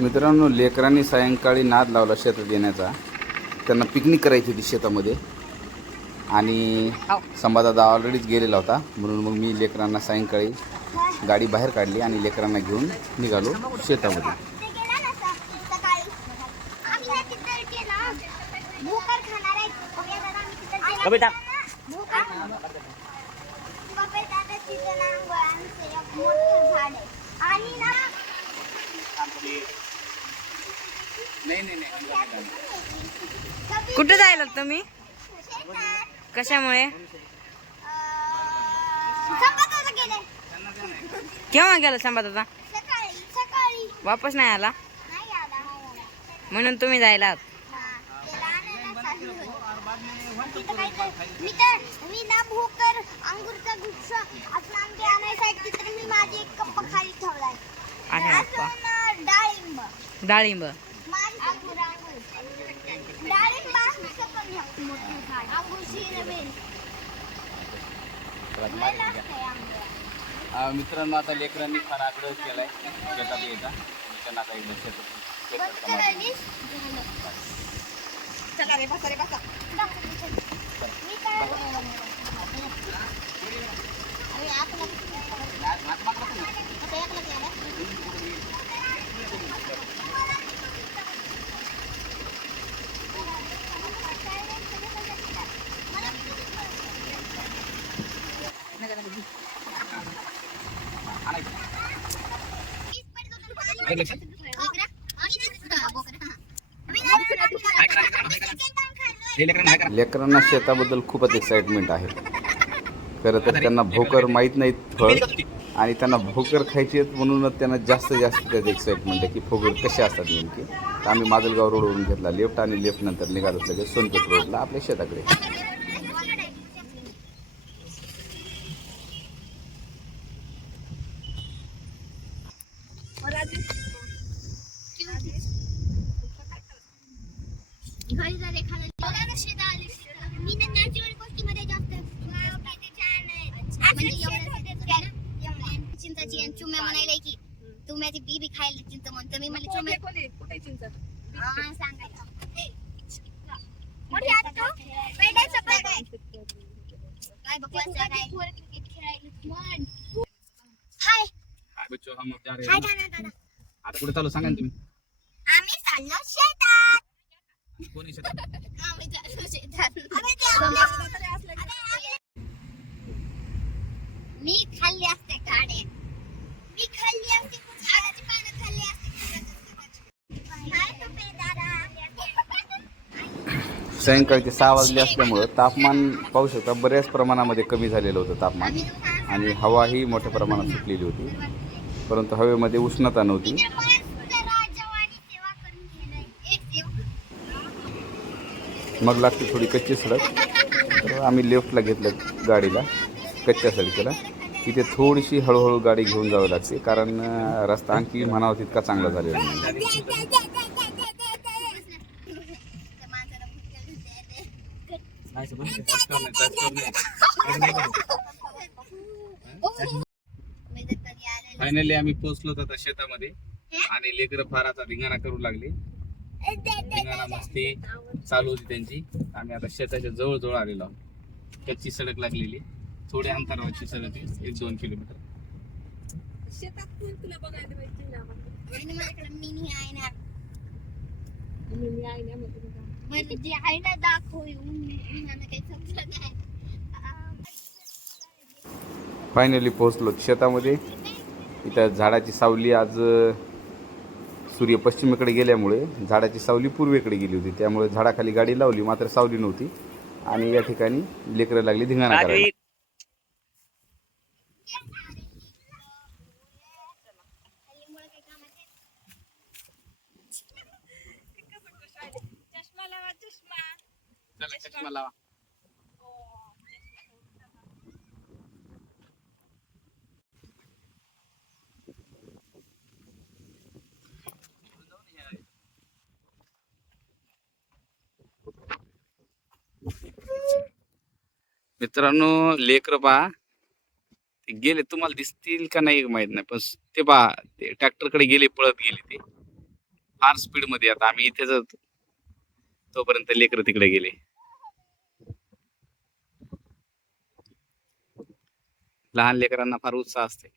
मित्रांनो, लेकरांनी सायंकाळी नाद लावला शेतात येण्याचा. त्यांना पिकनिक करायची होती शेतामध्ये आणि संभादादा ऑलरेडीच गेलेला होता. म्हणून मग मी लेकरांना सायंकाळी गाडी बाहेर काढली आणि लेकरांना घेऊन निघालो शेतामध्ये. कुठे जायला तुम्ही? कशामुळे? केव्हा गेला संभादादा? वापस नाही आला म्हणून तुम्ही जायला. मी ना भोकर अंगूरचा गुच्छ असं आंबे आणायसाठी तर मी माझी एक कप्प खाली ठेवलाय. डाळिंब डाळिंब मित्रांनो, आता लेकरांनी फार आग्रह केलाय शेतात यायचा. त्यांना आता एकदा लेकरांना शेताबद्दल खूपच एक्साइटमेंट आहे. खरं तर त्यांना भोकर माहीत नाहीत फळ, आणि त्यांना भोकर खायची आहेत म्हणूनच त्यांना जास्त त्यात एक्साइटमेंट आहे की भोकर कसे असतात नेमके. तर आम्ही माजलगाव रोडवरून घेतला लेफ्ट आणि लेफ्ट नंतर निघालो सगळे सोनपेठ रोडला आपल्या शेताकडे. चिंचा म्हणायला की तुम्ही बी बी खायला चिंच म्हणतो मी मला चिंच कुठे चिंच सांगायचं काय बघवायचं क्रिकेट खेळायला हाय हाय दादा. आता कुठे चालू सांगा तुम्ही? आम्ही चाललो शेतात. कोणी शेतात? आम्ही चाललो शेतात. मी खाल्ली असते काढे. मी खाल्ली असते झाडाची पानं खाल्ली असते. सायंकाळचे 6 वाजले असल्यामुळं तापमान पाहू शकता बऱ्याच प्रमाणामध्ये कमी झालेलं होतं तापमान, आणि हवाही मोठ्या प्रमाणात सुटलेली होती, परंतु हवेमध्ये उष्णता नव्हती. मग लागते थोडी कच्ची सडक, तर आम्ही लेफ्टला घेतलं गाडीला कच्च्या सडकेला. तिथे थोडीशी हळूहळू गाडी घेऊन जावी लागते, कारण रस्ता आणखी म्हणावा तितका चांगला झालेला नाही. फायनली आम्ही पोहोचलो आता शेतामध्ये, आणि लेकरं फार आता धिंगाणा करू लागली. धिंगाणा मस्ती चालू होती त्यांची. आम्ही आता शेताच्या जवळ आलेलो आहोत. कच्ची सडक लागलेली, थोड्या अंतरावरची सडक आहे, 1-2 किलोमीटर. तुला बघायला पाहिजे ना. फायनली पोहोचलो शेतामध्ये. इथं झाडाची सावली, आज सूर्य पश्चिमेकडे गेल्यामुळे झाडाची सावली पूर्वेकडे गेली होती, त्यामुळे झाडाखाली गाडी लावली, मात्र सावली नव्हती, आणि या ठिकाणी लेकरं लागली धिंगाणा करायला. चष्मा लावा. मित्रांनो, लेकर पहा, ते गेले. तुम्हाला दिसतील का नाही माहित नाही, पण ते पहा, ते ट्रॅक्टरकडे गेले, पळत गेले ते. फार स्पीड मध्ये. आता आम्ही इथेच होतो तोपर्यंत लेकरं तिकडे गेले. लहान लेकरांना फार उत्साह असते.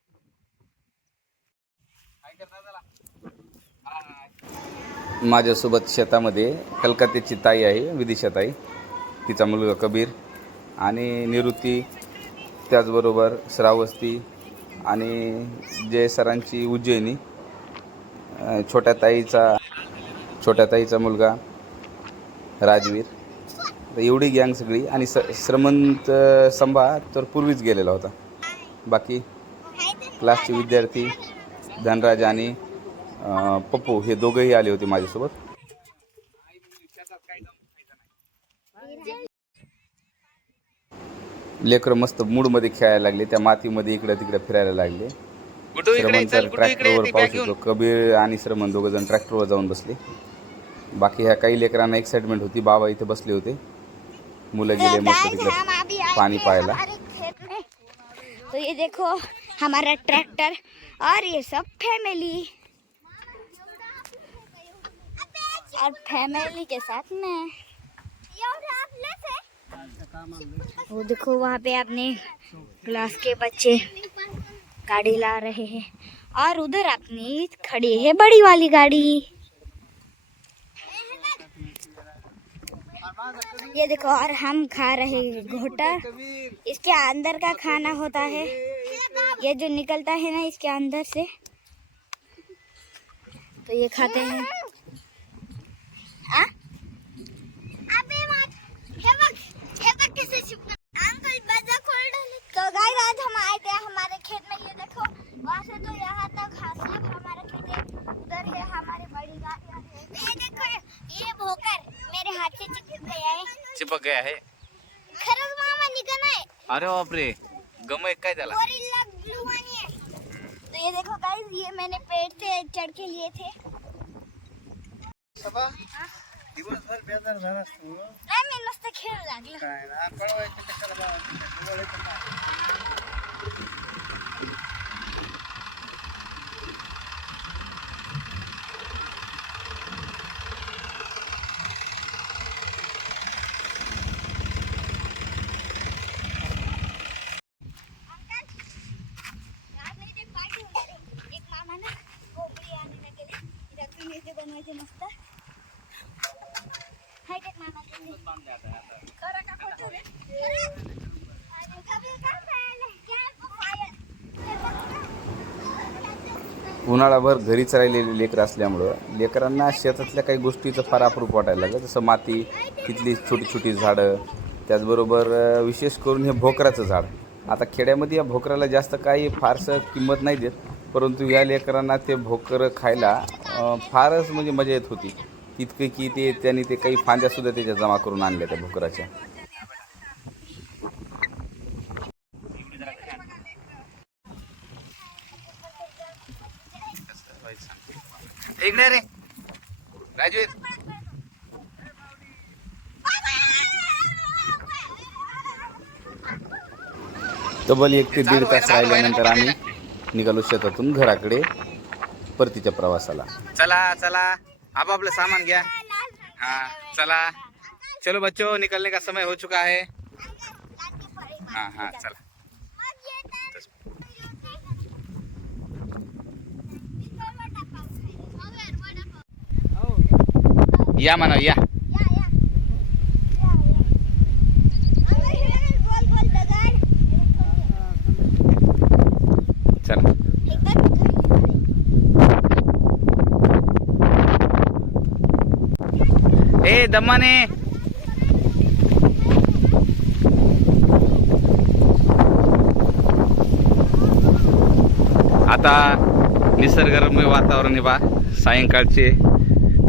माझ्यासोबत शेतामध्ये कलकत्त्याची ताई आहे, विदिशा ताई, तिचा मुलगा कबीर आणि निवृत्ती, त्याचबरोबर श्रावस्ती आणि जय सरांची उज्जैनी, छोट्या ताईचा मुलगा राजवीर. तर एवढी गँग सगळी. आणि श्रमंत संभा तर पूर्वीच गेलेला होता. बाकी क्लासचे विद्यार्थी धनराज आणि पप्पू हे दोघंही आले होते माझ्यासोबत. लेकरं मस्त मूडमध्ये खेळायला लागले, त्या मातीमध्ये इकडे तिकडे फिरायला लागले. श्रमण तर ट्रॅक्टरवर पाऊस येतो, कबीर आणि श्रमण दोघं जण ट्रॅक्टरवर जाऊन बसले. बाकी ह्या काही लेकरांना एक्साइटमेंट होती. बाबा इथे बसले होते, मुलं गेले मस्त तिकडे पाणी पाहायला. तो ये देखो हमारा ट्रैक्टर और ये सब फैमिली और फैमिली के साथ में वो देखो वहाँ पे अपने क्लास के बच्चे गाड़ी ला रहे हैं और उधर अपनी खड़ी है बड़ी वाली गाड़ी. ये देखो और हम खा रहे हैं घोटा. इसके अंदर का खाना होता है, ये जो निकलता है ना इसके अंदर से, तो ये खाते हैं. तो गाइस आज हम आए थे हमारे खेत में. ये देखो वहाँ से तो यहाँ तक सिर्फ हमारा खेत है, उधर है हमारी बड़ी गाड़ियाँ. ये देखो ये भोकर मेरे हाथ से चिपक गया है. खरंच मामा निकल आहे. अरे बापरे, गम काय त्याला. तो ये देखो गाइस, ये मैंने पेड़ से चढ़ के लिए थे. दिवसभर बेजार झाला तू. नाही मी मस्त खेळ लागलो. काय ना कळवायचं कशाला. एक मामा ना कोंबडी आणायला गेले, तिला पिण्याचे बनवायचे मस्त. हाय टेक मामा खरं का खोटं रे. अरे कबीर का खायला क्या पाया. उन्हाळाभर घरीच राहिलेले लेकरं असल्यामुळं लेकरांना शेतातल्या काही गोष्टीचं फार अप्रूप वाटायला लागलं. जसं माती, तिथली छोटी छोटी झाडं, त्याचबरोबर विशेष करून हे भोकराचं झाड. आता खेड्यामध्ये या भोकराला जास्त काही फारसं किंमत नाही देत, परंतु या लेकरांना ते भोकर खायला फारच म्हणजे मजा येत होती. इतकं की त्यांनी ते काही फांद्यासुद्धा त्याच्या जमा करून आणल्या त्या भोकराच्या. इकडे रे राजवीर. तब्बल 1 ते 1.5 तास राहिल्यानंतर आम्ही निघालो शेतातून घराकडे परतीच्या प्रवासाला. चला चला, आपापलं सामान घ्या. हाँ चला, चलो बच्चों, निकलने का समय हो चुका है. हाँ हाँ चला. या म्हणा या. चला. ए दम्माने. आता निसर्गरम्य वातावरण आहे बा. सायंकाळचे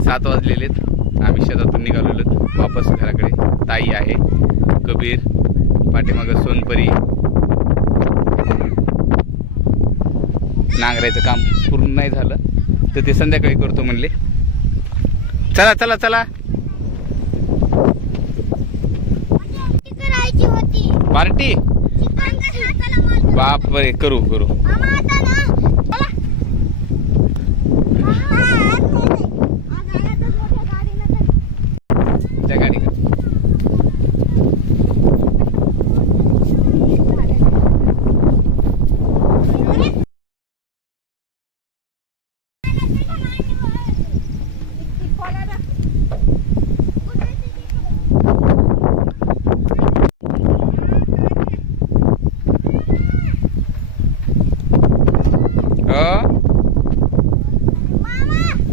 7 वाजलेलेत. आम्ही शेतातून निघालेलो वापस घराकडे. ताई आहे, कबीर, पाठीमागं सोनपरी. नांगरायचं काम पूर्ण नाही झालं तर ते संध्याकाळी करतो म्हणले. चला चला चला. पार्टी बाप रे, करू करू.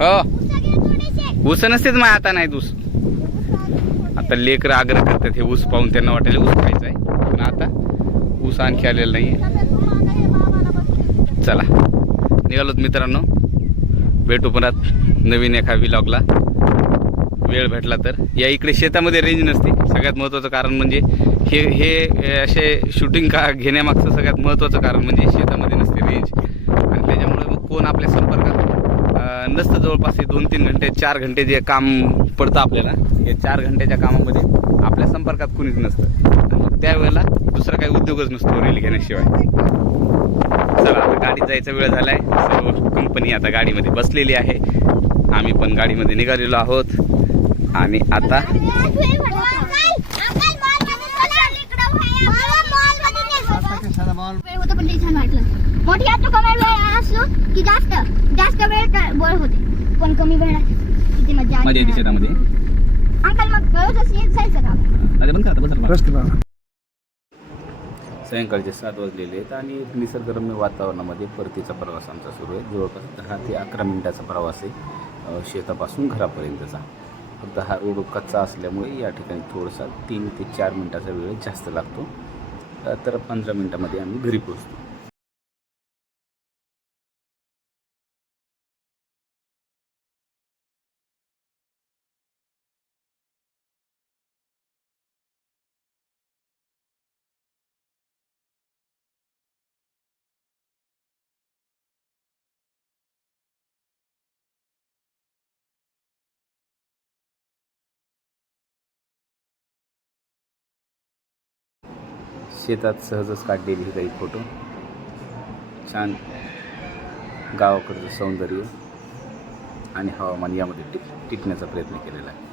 हो उसके थोडेसे ऊस नसतेच मग आता नाही ऊस. आता लेकर आग्रह करतात हे ऊस पाहून, त्यांना वाटेल ऊस खायचा आहे, पण आता ऊस आणखी आलेला नाहीये. चला निघालोत मित्रांनो, भेटू परत नवीन एका व्लॉगला. वेळ भेटला तर. या इकडे शेतामध्ये रेंज नसते. सगळ्यात महत्त्वाचं कारण म्हणजे हे असे शूटिंग का घेण्यामागचं सगळ्यात महत्त्वाचं कारण म्हणजे शेतामध्ये नसते रेंज, आणि त्याच्यामुळे मग कोण आपल्या संपर्कात नसतं. जवळपास हे 2-3 घंटे 4 घंटे जे काम पडतं आपल्याला, हे 4 घंट्याच्या कामामध्ये आपल्या संपर्कात कुणीच नसतं, आणि मग त्यावेळेला दुसरा काही उद्योगच नसतो रील घेण्याशिवाय. चला आता गाडीत जायचा वेळ झाला आहे. सर्व कंपनी आता गाडीमध्ये बसलेली आहे, आम्ही पण गाडीमध्ये निघालेलो आहोत. आणि आता मोठी यात्रा कमी वेळ असलो की जास्त वेळ बोल होते, पण कमी वेळ किती मजा येते शेतामध्ये. अंकल मग जायचं का? सायंकाळचे 7 वाजलेले आहेत आणि निसर्गरम्य वातावरणामध्ये परतीचा प्रवास आमचा सुरू आहे. जवळपास 10 ते 11 मिनिटाचा प्रवास आहे शेतापासून घरापर्यंतचा. फक्त हा रोड कच्चा असल्यामुळे या ठिकाणी थोडासा 3 ते 4 मिनिटाचा वेळ जास्त लागतो, तर 15 मिनिटामध्ये आम्ही घरी पोहोचतो. शेतात सहजच काढलेली काही फोटो, छान गावाकडचं सौंदर्य आणि हवामान यामध्ये टिकण्याचा प्रयत्न केलेला आहे.